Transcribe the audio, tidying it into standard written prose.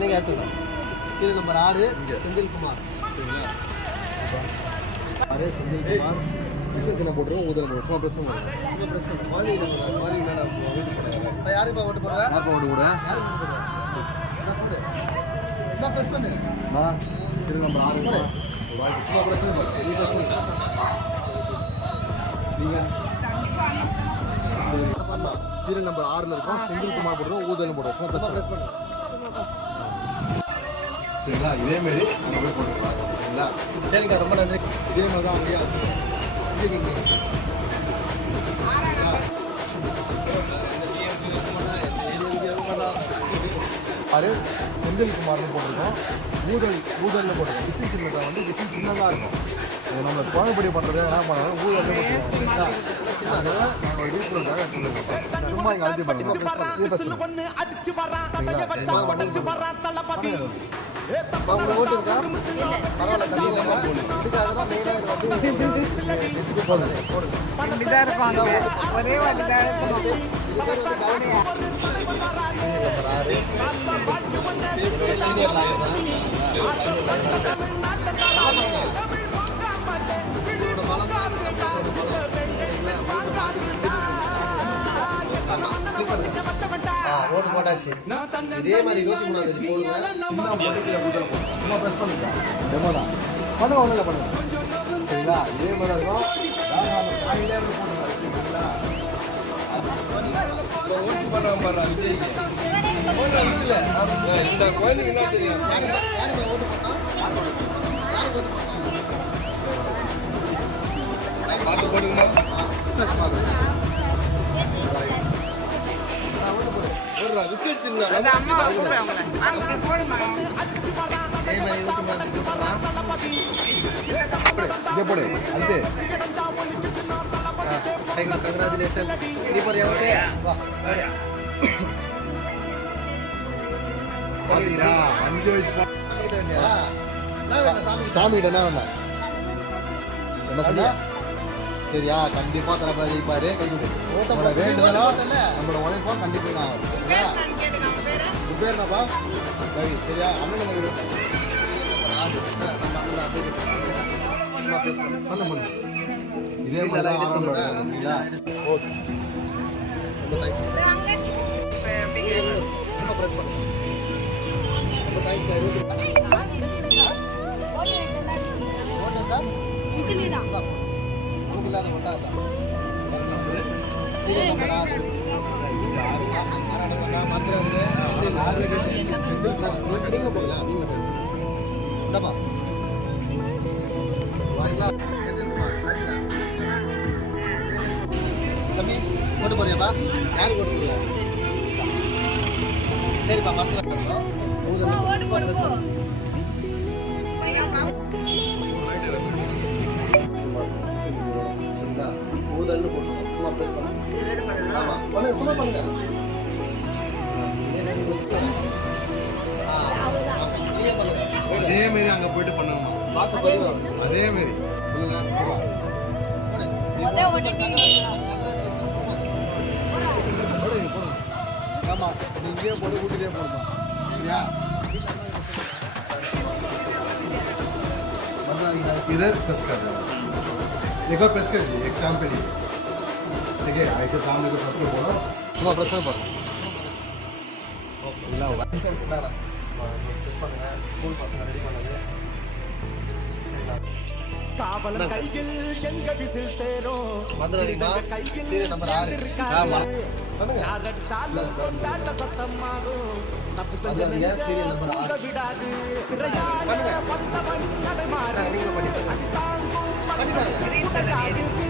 நீங்கள் ஏற்றுக்கலாம். Serial number 6 Senthilkumar. Senthilkumar business என்ன போட்டுருவோம். ஊதல் சும்மா ப்ரெஸ் பண்ணுவோம். யாருக்கு ஓட்டு போடுவேன்? யாருக்கு ஓட்டு போடுவேன்? யாருக்கு ப்ரெஸ் பண்ணு. சீரியல் நம்பர் 6 சும்மா ப்ரெஸ் பண்ணுங்க. நீங்கள் சீரியல் நம்பர் 6ல் இருக்கும். செந்தில்குமார் போடுறோம். ஊதல் போடுறோம். சும்மா ப்ரெஸ் பண்ணுங்க. சரிங்களா? இதேமாரி நம்ம போய் போட்டுக்கலாம். சரிங்களா? சரிங்க, ரொம்ப நன்றி. இதே மாதிரி தான் அப்படியா பாரு. செந்தில்குமார்னு போட்டிருக்கோம். ஊதலில் போட்டிருக்கோம். விசில் சின்னதாக வந்து விசில் சின்னதாக இருக்கும். நம்ம குழம்புப்படி பண்ணுறது என்ன பண்ணாலும் ஊதலில் போட்டுருக்கோம். அதெல்லாம் நாங்கள் விழிப்புணர்வுக்காக எடுத்துருக்கோம். சும்மா இங்கே அழுத்தி பண்ணுறோம். ஓட்டு இருக்கா? பரவாயில்ல, இதுக்காக தான் மெயினாக இருப்பாங்க. ஒரே ஓட்டு போட்டாச்சு. இதே மாதிரி 23ஆம் தேதி போடுங்க. சும்மா ப்ரெஸ் பண்ணுங்க. டெமோ தான் பண்ணுங்க. ஒன்றும் இல்லை பண்ணுங்க. சரிங்களா? இதே மாதிரி இருக்கும். ஓட்டு பண்ணுறாங்க பாரு விஜய்க்கு. இந்த கோயிலுக்கு என்ன தெரியும்? யாருக்கு ஓட்டு போட்டா? யாருக்கு ஓட்டு போட்டா? பார்த்து போடுங்க. Congratulations. Ini for yang okay. Wah. Enjoy. சாமி என்ன வேணா என்ன சொன்னா? சரியா? கண்டிப்பா தளபதி பாரு. கை கொடு. நம்மளோட வேண்டுதலும் நம்மளோட உழைப்பும் கண்டிப்பா நான் உன் பேர் என்னப்பா? ரவி. சரியா? அண்ணன் நம்ம பண்ண இதே மாதிரி ஓகே. ரொம்ப தேங்க்ஸ். ரொம்ப ப்ரெஸ் பண்ணுங்க. ரொம்ப தேங்க்ஸ். Okay sir. மிஷினிடா உங்களுக்கு இல்லாத ஓட்டா தான். சீரியல் நம்பர் 6 மந்திரந்து நீங்க போகலாம். நீங்க இந்தப்பா வாங்களா. தம்பி போட்டு போறியாப்பா? யாருக்கு ஓட்டு போறியா? சரிப்பா மந்திரம் ஊதல்னு போட்டுருக்கோம். சும்மா ப்ரெஸ் பண்ணுங்க. ஆமாம் பண்ணுங்க. சும்மா பண்ணுங்க. அதேமாரி அங்கே போயிட்டு பண்ணணுமா? பார்த்து போயிருங்க. அதேமாரி சொல்லுங்க. ஆமாம் இங்கேயே போது வீட்டிலே போடுமா? சரியா? इधर प्रेस कर रहे हो. एक और प्रेस कर दीजिए. एक शाम पे लिए ठीक है. ऐसे सामने को सबको बोलो. सुबह प्रेस कर पड़ो. ओके होगा. காவலன் கையில் எங்க விசில் சேரும். மதுரைமா சீரியல் நம்பர் 6. ஆமா பண்ணுங்க. யாரடிச்சாலும் கொண்டாட்ட சத்தமாகும். தப்பு செஞ்ச சீரியல் நம்பர் 6 விடாது. பண்ணுங்க. பத்தவன் நடை மாற நீங்க பண்ணிட்டு பண்ணிட்டு